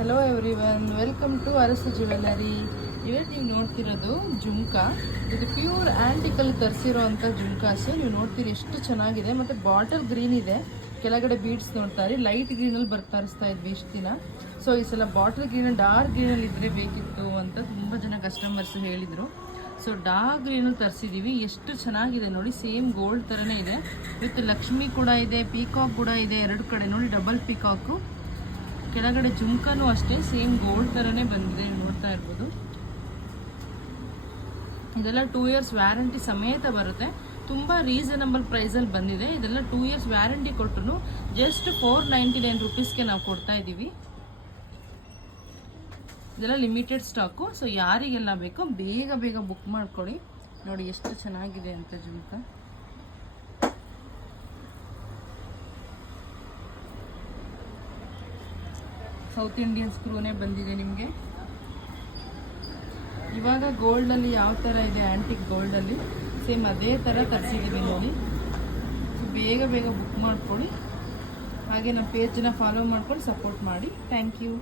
Hello everyone, welcome to Arasu jewellery. ಇವತ್ತು ನೀವು ನೋಡ್ತಿರೋದು ಜುಮ್ಕಾ. ಇದು ಪ್ಯೂರ್ ಆ್ಯಂಟಿಕಲ್ ತರಿಸಿರೋ ಅಂಥ ಜುಮ್ಕಾಸು. ನೀವು ನೋಡ್ತೀರಿ ಎಷ್ಟು ಚೆನ್ನಾಗಿದೆ. ಮತ್ತು ಬಾಟಲ್ ಗ್ರೀನ್ ಇದೆ, ಕೆಳಗಡೆ ಬೀಡ್ಸ್ ನೋಡ್ತಾರೆ. ಲೈಟ್ ಗ್ರೀನಲ್ಲಿ ತರಿಸ್ತಾ ಇದ್ವಿ ಇಷ್ಟು ದಿನ. ಸೊ ಈ ಸಲ ಬಾಟಲ್ ಗ್ರೀನ್ ಡಾರ್ಕ್ ಗ್ರೀನಲ್ಲಿ ಇದ್ದರೆ ಬೇಕಿತ್ತು ಅಂತ ತುಂಬ ಜನ ಕಸ್ಟಮರ್ಸ್ ಹೇಳಿದರು. ಸೊ ಡಾರ್ಕ್ ಗ್ರೀನಲ್ಲಿ ತರಿಸಿದ್ದೀವಿ. ಎಷ್ಟು ಚೆನ್ನಾಗಿದೆ ನೋಡಿ, ಸೇಮ್ ಗೋಲ್ಡ್ ಥರನೇ ಇದೆ. ವಿತ್ ಲಕ್ಷ್ಮಿ ಕೂಡ ಇದೆ, ಪೀಕಾಕ್ ಕೂಡ ಇದೆ ಎರಡು ಕಡೆ ನೋಡಿ, ಡಬಲ್ ಪೀಕಾಕು. ಕೆಳಗಡೆ ಜುಮ್ಕಾನು ಅಷ್ಟೇ ಸೇಮ್ ಗೋಲ್ಡ್ ಥರನೇ ಬಂದಿದೆ, ನೀವು ನೋಡ್ತಾ ಇರ್ಬೋದು. ಇದೆಲ್ಲ 2 years ವ್ಯಾರಂಟಿ ಸಮೇತ ಬರುತ್ತೆ. ತುಂಬ ರೀಸನಬಲ್ ಪ್ರೈಸಲ್ಲಿ ಬಂದಿದೆ. ಇದೆಲ್ಲ 2 years ವ್ಯಾರಂಟಿ ಕೊಟ್ಟರು ಜಸ್ಟ್ 499 ರುಪೀಸ್ಗೆ ನಾವು ಕೊಡ್ತಾ ಇದ್ದೀವಿ. ಇದೆಲ್ಲ ಲಿಮಿಟೆಡ್ ಸ್ಟಾಕು. ಸೊ ಯಾರಿಗೆಲ್ಲ ಬೇಕೋ ಬೇಗ ಬೇಗ ಬುಕ್ ಮಾಡ್ಕೊಳ್ಳಿ. ನೋಡಿ ಎಷ್ಟು ಚೆನ್ನಾಗಿದೆ ಅಂತ ಜುಮ್ಕಾ. ಸೌತ್ ಇಂಡಿಯನ್ ಸ್ಕ್ರೂನೇ ಬಂದಿದೆ ನಿಮಗೆ. ಇವಾಗ ಗೋಲ್ಡಲ್ಲಿ ಯಾವ ಥರ ಇದೆ, ಆ್ಯಂಟಿಕ್ ಗೋಲ್ಡಲ್ಲಿ ಸೇಮ್ ಅದೇ ಥರ ತರಿಸಿದ್ದೀವಿ ನೋಡಿ. ಬೇಗ ಬೇಗ ಬುಕ್ ಮಾಡ್ಕೊಳ್ಳಿ. ಹಾಗೆ ನಮ್ಮ ಪೇಜನ್ನ ಫಾಲೋ ಮಾಡ್ಕೊಂಡು ಸಪೋರ್ಟ್ ಮಾಡಿ. Thank you.